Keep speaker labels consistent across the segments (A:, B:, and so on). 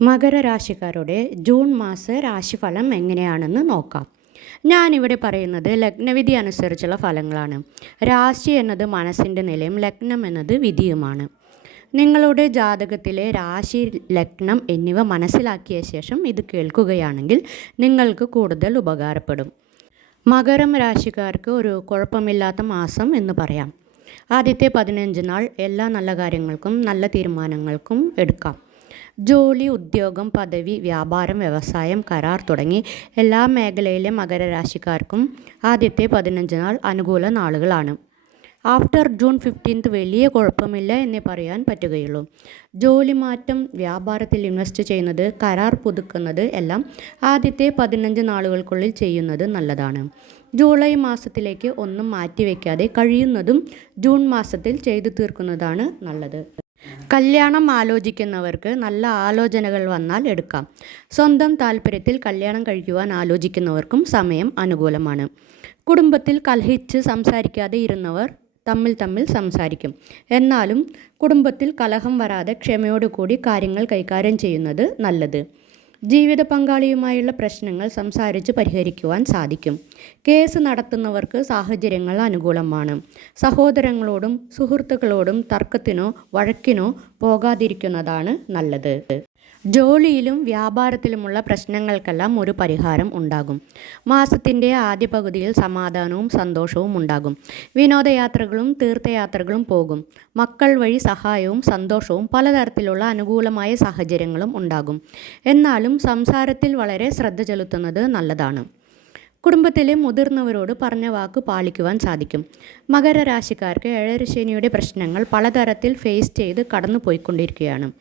A: മകരരാശിക്കാരുടെ June മാസ രാശിഫലം എങ്ങനെയാണെന്ന് നോക്കാം. ഞാനിവിടെ പറയുന്നത് ലഗ്നവിധി അനുസരിച്ചുള്ള ഫലങ്ങളാണ്. രാശി എന്നത് മനസ്സിന്റെ നിലയും ലഗ്നം എന്നത് വിധിയുമാണ്. നിങ്ങളുടെ ജാതകത്തിലെ രാശി ലഗ്നം എന്നിവ മനസ്സിലാക്കിയ ശേഷം ഇത് കേൾക്കുകയാണെങ്കിൽ നിങ്ങൾക്ക് കൂടുതൽ ഉപകാരപ്പെടും. മകരം രാശിക്കാർക്ക് ഒരു കുഴപ്പമില്ലാത്ത മാസം എന്ന് പറയാം. ആദ്യത്തെ പതിനഞ്ച് നാൾ എല്ലാ നല്ല കാര്യങ്ങൾക്കും നല്ല തീരുമാനങ്ങൾക്കും എടുക്കാം. ജോലി ഉദ്യോഗം പദവി വ്യാപാരം വ്യവസായം കരാർ തുടങ്ങി എല്ലാ മേഖലയിലെ മകരരാശിക്കാർക്കും ആദ്യത്തെ പതിനഞ്ച് നാൾ അനുകൂല നാളുകളാണ്. ആഫ്റ്റർ ജൂൺ ഫിഫ്റ്റീൻത്ത് വലിയ കുഴപ്പമില്ല എന്നേ പറയാൻ പറ്റുകയുള്ളൂ. ജോലി മാറ്റം വ്യാപാരത്തിൽ ഇൻവെസ്റ്റ് ചെയ്യുന്നത് കരാർ പുതുക്കുന്നത് എല്ലാം ആദ്യത്തെ പതിനഞ്ച് നാളുകൾക്കുള്ളിൽ ചെയ്യുന്നത് നല്ലതാണ്. ജൂലൈ മാസത്തിലേക്ക് ഒന്നും മാറ്റിവെക്കാതെ കഴിയുന്നതും ജൂൺ മാസത്തിൽ ചെയ്തു തീർക്കുന്നതാണ് നല്ലത്. കല്യാണം ആലോചിക്കുന്നവർക്ക് നല്ല ആലോചനകൾ വന്നാൽ എടുക്കാം. സ്വന്തം താല്പര്യത്തിൽ കല്യാണം കഴിക്കുവാൻ ആലോചിക്കുന്നവർക്കും സമയം അനുകൂലമാണ്. കുടുംബത്തിൽ കലഹിച്ച് സംസാരിക്കാതെ ഇരുന്നവർ തമ്മിൽ തമ്മിൽ സംസാരിക്കും. എന്നാലും കുടുംബത്തിൽ കലഹം വരാതെ ക്ഷമയോടുകൂടി കാര്യങ്ങൾ കൈകാര്യം ചെയ്യുന്നത് നല്ലത്. ജീവിത പങ്കാളിയുമായുള്ള പ്രശ്നങ്ങൾ സംസാരിച്ച് പരിഹരിക്കുവാൻ സാധിക്കും. കേസ് നടത്തുന്നവർക്ക് സാഹചര്യങ്ങൾ അനുകൂലമാണ്. സഹോദരങ്ങളോടും സുഹൃത്തുക്കളോടും തർക്കത്തിനോ വഴക്കിനോ പോകാതിരിക്കുന്നതാണ് നല്ലത്. ജോലിയിലും വ്യാപാരത്തിലുമുള്ള പ്രശ്നങ്ങൾക്കെല്ലാം ഒരു പരിഹാരം ഉണ്ടാകും. മാസത്തിന്റെ ആദ്യ പകുതിയിൽ സമാധാനവും സന്തോഷവും ഉണ്ടാകും. വിനോദയാത്രകളും തീർത്ഥയാത്രകളും പോകും. മക്കൾ വഴി സഹായവും സന്തോഷവും പലതരത്തിലുള്ള അനുകൂലമായ സാഹചര്യങ്ങളും ഉണ്ടാകും. എന്നാലും സംസാരത്തിൽ വളരെ ശ്രദ്ധ ചെലുത്തുന്നത് നല്ലതാണ്. കുടുംബത്തിലെ മുതിർന്നവരോട് പറഞ്ഞ വാക്ക് പാലിക്കുവാൻ സാധിക്കും. മകരരാശിക്കാർക്ക് ഏഴരശനിയുടെ പ്രശ്നങ്ങൾ പലതരത്തിൽ ഫേസ് ചെയ്ത് കടന്നു പോയിക്കൊണ്ടിരിക്കുകയാണ്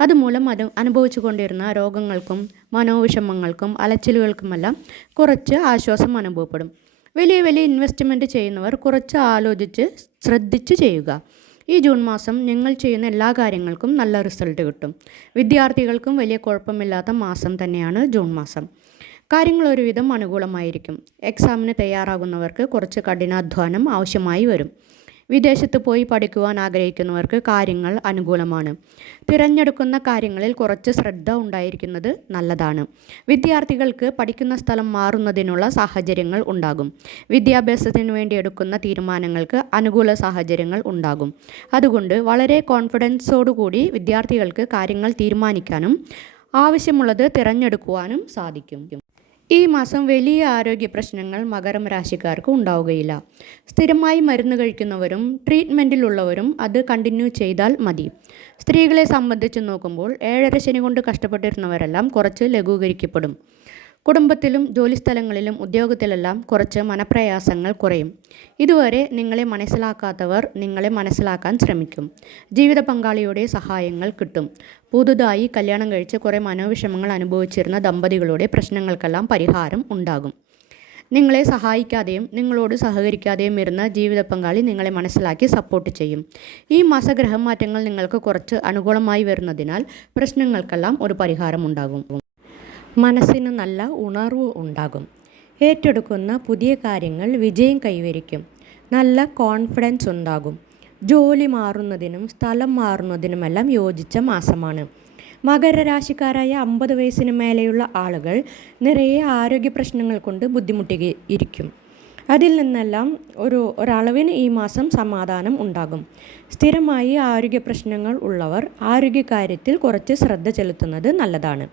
A: അതുമൂലം അത് അനുഭവിച്ചു കൊണ്ടിരുന്ന രോഗങ്ങൾക്കും മനോവിഷമങ്ങൾക്കും അലച്ചിലുകൾക്കുമെല്ലാം കുറച്ച് ആശ്വാസം അനുഭവപ്പെടും. വലിയ വലിയ ഇൻവെസ്റ്റ്മെന്റ് ചെയ്യുന്നവർ കുറച്ച് ആലോചിച്ച് ശ്രദ്ധിച്ച് ചെയ്യുക. ഈ ജൂൺ മാസം നിങ്ങൾ ചെയ്യുന്ന എല്ലാ കാര്യങ്ങൾക്കും നല്ല റിസൾട്ട് കിട്ടും. വിദ്യാർത്ഥികൾക്കും വലിയ കുഴപ്പമില്ലാത്ത മാസം തന്നെയാണ് ജൂൺ മാസം. കാര്യങ്ങൾ ഒരുവിധം അനുകൂലമായിരിക്കും. എക്സാമിന് തയ്യാറാകുന്നവർക്ക് കുറച്ച് കഠിനാധ്വാനം ആവശ്യമായി വരും. വിദേശത്ത് പോയി പഠിക്കുവാൻ ആഗ്രഹിക്കുന്നവർക്ക് കാര്യങ്ങൾ അനുകൂലമാണ്. തിരഞ്ഞെടുക്കുന്ന കാര്യങ്ങളിൽ കുറച്ച് ശ്രദ്ധ ഉണ്ടായിരിക്കുന്നത് നല്ലതാണ്. വിദ്യാർത്ഥികൾക്ക് പഠിക്കുന്ന സ്ഥലം മാറുന്നതിനുള്ള സാഹചര്യങ്ങൾ ഉണ്ടാകും. വിദ്യാഭ്യാസത്തിന് വേണ്ടി എടുക്കുന്ന തീരുമാനങ്ങൾക്ക് അനുകൂല സാഹചര്യങ്ങൾ ഉണ്ടാകും. അതുകൊണ്ട് വളരെ കോൺഫിഡൻസോടുകൂടി വിദ്യാർത്ഥികൾക്ക് കാര്യങ്ങൾ തീരുമാനിക്കാനും ആവശ്യമുള്ളത് തിരഞ്ഞെടുക്കുവാനും സാധിക്കും. ഈ മാസം വലിയ ആരോഗ്യ പ്രശ്നങ്ങൾ മകരം രാശിക്കാർക്ക് ഉണ്ടാവുകയില്ല. സ്ഥിരമായി മരുന്ന് കഴിക്കുന്നവരും ട്രീറ്റ്മെന്റിലുള്ളവരും അത് കണ്ടിന്യൂ ചെയ്താൽ മതി. സ്ത്രീകളെ സംബന്ധിച്ച് നോക്കുമ്പോൾ ഏഴര ശനി കൊണ്ട് കഷ്ടപ്പെട്ടിരുന്നവരെല്ലാം കുറച്ച് ലഘൂകരിക്കപ്പെടും. കുടുംബത്തിലും ജോലിസ്ഥലങ്ങളിലും ഉദ്യോഗത്തിലെല്ലാം കുറച്ച് മനപ്രയാസങ്ങൾ കുറയും. ഇതുവരെ നിങ്ങളെ മനസ്സിലാക്കാത്തവർ നിങ്ങളെ മനസ്സിലാക്കാൻ ശ്രമിക്കും. ജീവിത പങ്കാളിയുടെ സഹായങ്ങൾ കിട്ടും. പുതുതായി കല്യാണം കഴിച്ച് കുറേ മനോവിഷമങ്ങൾ അനുഭവിച്ചിരുന്ന ദമ്പതികളുടെ പ്രശ്നങ്ങൾക്കെല്ലാം പരിഹാരം ഉണ്ടാകും. നിങ്ങളെ സഹായിക്കാതെയും നിങ്ങളോട് സഹകരിക്കാതെയും ഇരുന്ന ജീവിത പങ്കാളി നിങ്ങളെ മനസ്സിലാക്കി സപ്പോർട്ട് ചെയ്യും. ഈ മാസഗ്രഹമാറ്റങ്ങൾ ഗ്രഹമാറ്റങ്ങൾ നിങ്ങൾക്ക് കുറച്ച് അനുകൂലമായി വരുന്നതിനാൽ പ്രശ്നങ്ങൾക്കെല്ലാം ഒരു പരിഹാരം ഉണ്ടാകും. മനസ്സിന് നല്ല ഉണർവ് ഉണ്ടാകും. ഏറ്റെടുക്കുന്ന പുതിയ കാര്യങ്ങൾ വിജയം കൈവരിക്കും. നല്ല കോൺഫിഡൻസ് ഉണ്ടാകും. ജോലി മാറുന്നതിനും സ്ഥലം മാറുന്നതിനുമെല്ലാം യോജിച്ച മാസമാണ്. മകരരാശിക്കാരായ അമ്പത് വയസ്സിന് മേലെയുള്ള ആളുകൾ നിറയെ ആരോഗ്യ പ്രശ്നങ്ങൾ കൊണ്ട് ബുദ്ധിമുട്ടി ഇരിക്കും. അതിൽ നിന്നെല്ലാം ഒരു ഒരളവിന് ഈ മാസം സമാധാനം ഉണ്ടാകും. സ്ഥിരമായി ആരോഗ്യ പ്രശ്നങ്ങൾ ഉള്ളവർ ആരോഗ്യകാര്യത്തിൽ കുറച്ച് ശ്രദ്ധ ചെലുത്തുന്നത് നല്ലതാണ്.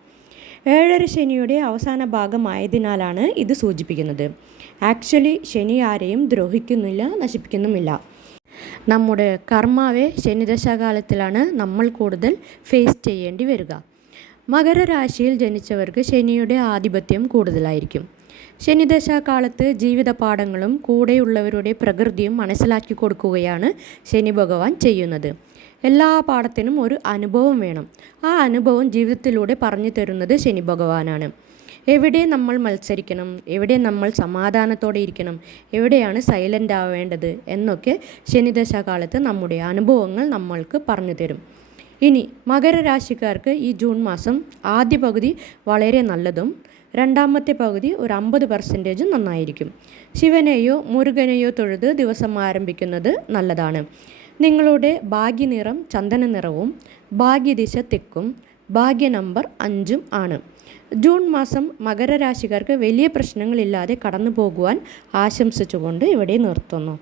A: ഏഴര ശനിയുടെ അവസാന ഭാഗമായതിനാലാണ് ഇത് സൂചിപ്പിക്കുന്നത്. ആക്ച്വലി ശനി ആരെയും ദ്രോഹിക്കുന്നില്ല നശിപ്പിക്കുന്നുമില്ല. നമ്മുടെ കർമാവെ ശനിദശാകാലത്തിലാണ് നമ്മൾ കൂടുതൽ ഫേസ് ചെയ്യേണ്ടി വരിക. മകരരാശിയിൽ ജനിച്ചവർക്ക് ശനിയുടെ ആധിപത്യം കൂടുതലായിരിക്കും. ശനിദശാകാലത്ത് ജീവിത പാഠങ്ങളും കൂടെയുള്ളവരുടെ പ്രകൃതിയും മനസ്സിലാക്കി കൊടുക്കുകയാണ് ശനി ഭഗവാൻ ചെയ്യുന്നത്. എല്ലാ പാഠത്തിനും ഒരു അനുഭവം വേണം. ആ അനുഭവം ജീവിതത്തിലൂടെ പറഞ്ഞു തരുന്നത് ശനി ഭഗവാനാണ്. എവിടെ നമ്മൾ മത്സരിക്കണം? എവിടെ നമ്മൾ സമാധാനത്തോടെ ഇരിക്കണം? എവിടെയാണ് സൈലന്റ് ആവേണ്ടത്? എന്നൊക്കെ ശനിദശാകാലത്ത് നമ്മുടെ അനുഭവങ്ങൾ നമ്മൾക്ക് പറഞ്ഞു തരും. ഇനി മകരരാശിക്കാർക്ക് ഈ ജൂൺ മാസം ആദ്യ പകുതി വളരെ നല്ലതും രണ്ടാമത്തെ പകുതി ഒരു അമ്പത് പെർസെന്റേജ് നന്നായിരിക്കും. ശിവനെയോ മുരുകനെയോ തൊഴുത് ദിവസം ആരംഭിക്കുന്നത് നല്ലതാണ്. നിങ്ങളുടെ ഭാഗ്യനിറം ചന്ദന നിറവും ഭാഗ്യദിശ തെക്കും ഭാഗ്യ നമ്പർ അഞ്ചും ആണ്. ജൂൺ മാസം മകരരാശിക്കാർക്ക് വലിയ പ്രശ്നങ്ങളില്ലാതെ കടന്നു പോകുവാൻ ആശംസിച്ചുകൊണ്ട് ഇവിടെ നിർത്തുന്നു.